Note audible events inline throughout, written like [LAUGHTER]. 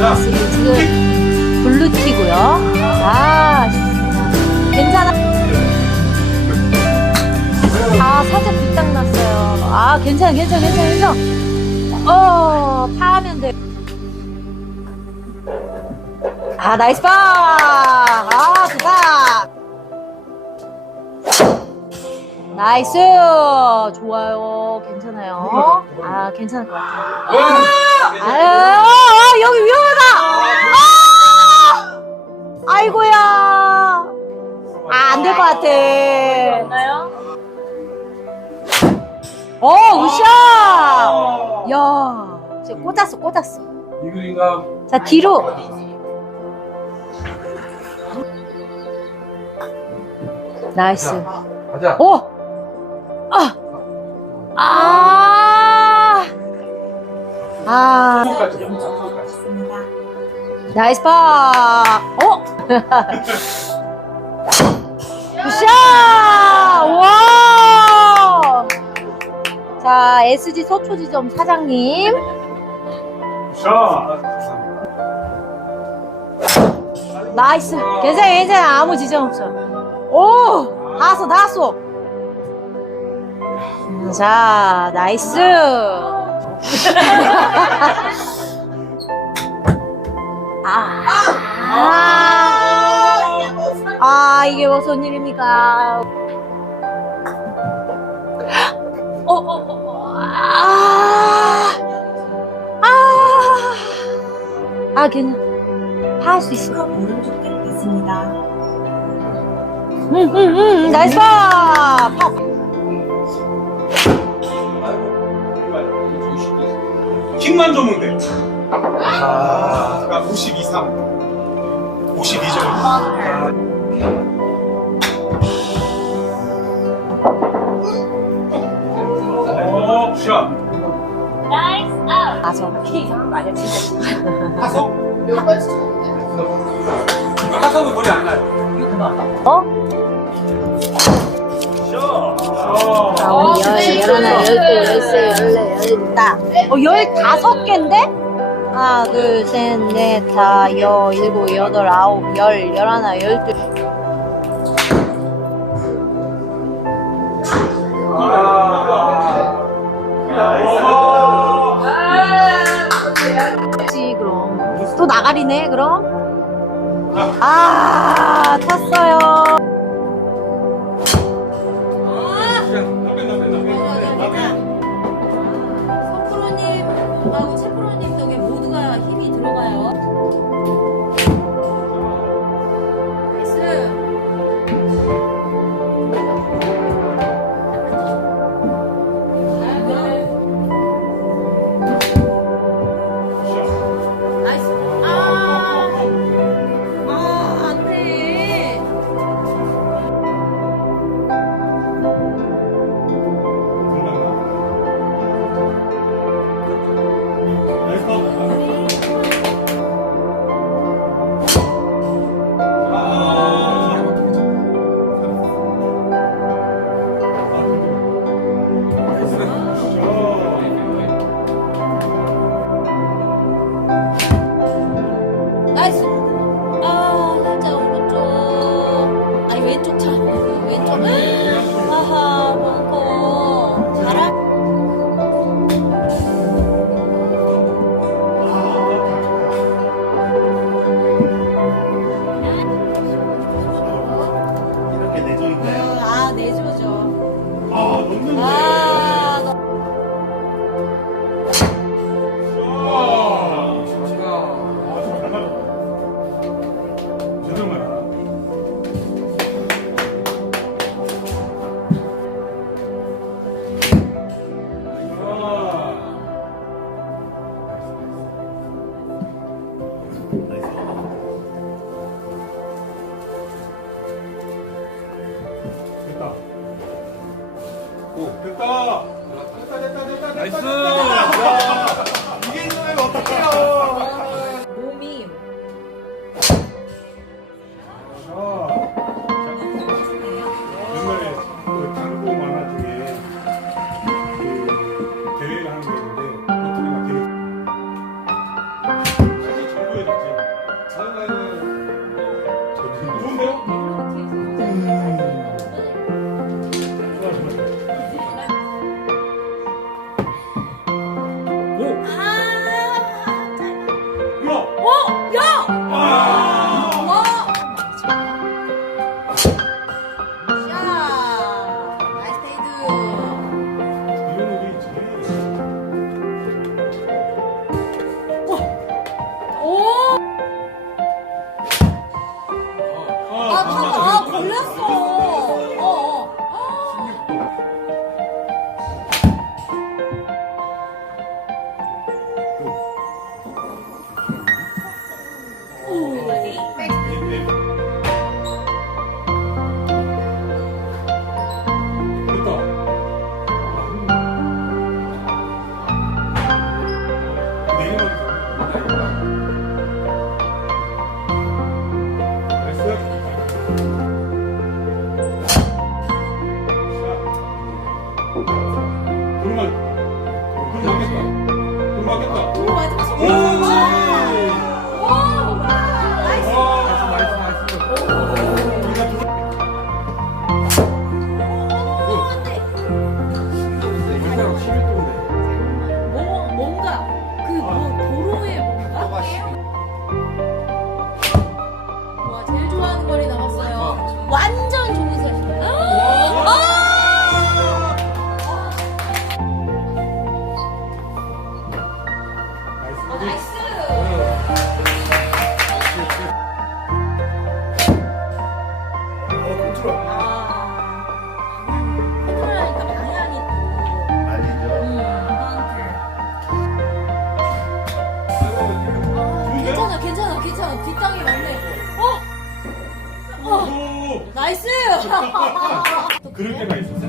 지금 블루티고요. 아, 아쉽습니다. 괜찮아. 아, 살짝 뒤땅났어요. 아, 괜찮아, 괜찮아, 괜찮아, 괜찮아. 어, 파하면 돼. 아, 나이스 바! 아, 좋다! 나이스! 좋아요. 괜찮아요. 아, 괜찮을 것 같아요. 아유, 아, 여기 위험하다! 아! 아이고야! 아, 안 될 것 같아. 어, 우샤! 야, 지금 꽂았어, 꽂았어. 자, 뒤로. 나이스. 가자. 오! 아! 아! 나이스 파! 어? [LAUGHS] 굿샷! 와! 자, SG 서초지점 사장님. 자. 나이스. 괜찮아, 괜찮아. 아무 지점 없어. 오! 다 왔어, 다 왔어. 자, 나이스. [LAUGHS] 아, 아, 아, 이게 무슨 일입니까? 어, 어, 어, 아, 아, 아, 괜찮아. 할수 있어. 오른쪽 끝 있습니다. 응, 응, 응, 나이스 파! 파. 킥만 줬면 돼. 아, 그러니까 52, 3. 52점. 어, 샷. 아, 저 키. 맞아, 진짜. 하석? 하석은 거리 안 나요. 어? 샷. 아, 우리 열, 열하나, 열둘, 열세, 열네, 열다. 어, 열다섯 개인데? 하나, 둘, 셋, 넷, 다, 여, 일곱, 여덟, 아홉, 열, 열하나, 열둘. 그렇지, 그럼. 또 나가리네, 그럼? 아, 탔어요. 맞았다. 됐다. 오, 됐다. 됐다, 됐다, 됐다, 나이스. 됐다. 이게 있으면 어떡해요. 좋은데요? 풀어. 아. 아. 음, 괜찮아, 괜찮아, 괜찮아. 뒷땅이 맞네. 어? 어. 나이스! [LAUGHS] 그럴 때가 있어.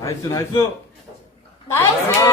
나이스 나이스. 나이스!